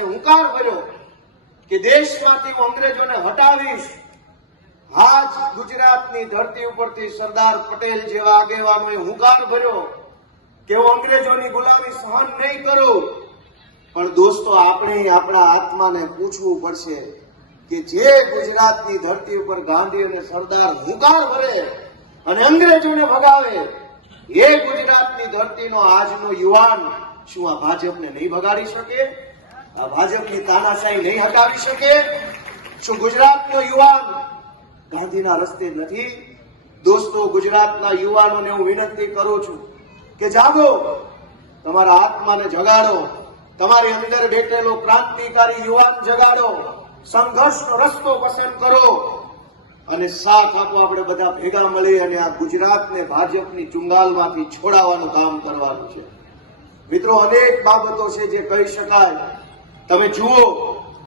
માણસે હુંકાર ભર્યો કે દેશમાંથી હું અંગ્રેજોને હટાવીશ, આજ ગુજરાતની ધરતી ઉપરથી સરદાર પટેલ જેવા આગેવાનોએ હુંકાર ભર્યો કે હું અંગ્રેજોની ગુલામી સહન નહીં કરું. પણ દોસ્તો, આપણે આપણા આત્માને પૂછવું પડશે કે જે ગુજરાતની ધરતી ઉપર ગાંધી અને સરદાર હુંકાર ભરે અને અંગ્રેજોને ભગાવે, એ ગુજરાતની ધરતીનો આજનો યુવાન શું આ ભાજપને નહીં ભગાડી શકે? આ ભાજપની તાનાશાહી નહીં હટાવી શકે? શું ગુજરાતનો યુવાન ગાંધીના રસ્તે નથી? દોસ્તો, ગુજરાતના યુવાનોને હું વિનંતી કરું છું કે જાગો, તમારા આત્માને જગાડો, તમારી અંદર બેઠેલો ક્રાંતિકારી યુવાન જગાડો, સંઘર્ષનો રસ્તો પસંદ કરો અને સાથ આપો. આપણે બધા ભેગા મળી અને આ ગુજરાતને ભાજપની ચુંગાલમાંથી છોડાવવાનું કામ કરવાનું છે. મિત્રો, અનેક બાબતો છે જે કહી શકાય. તમે જુઓ,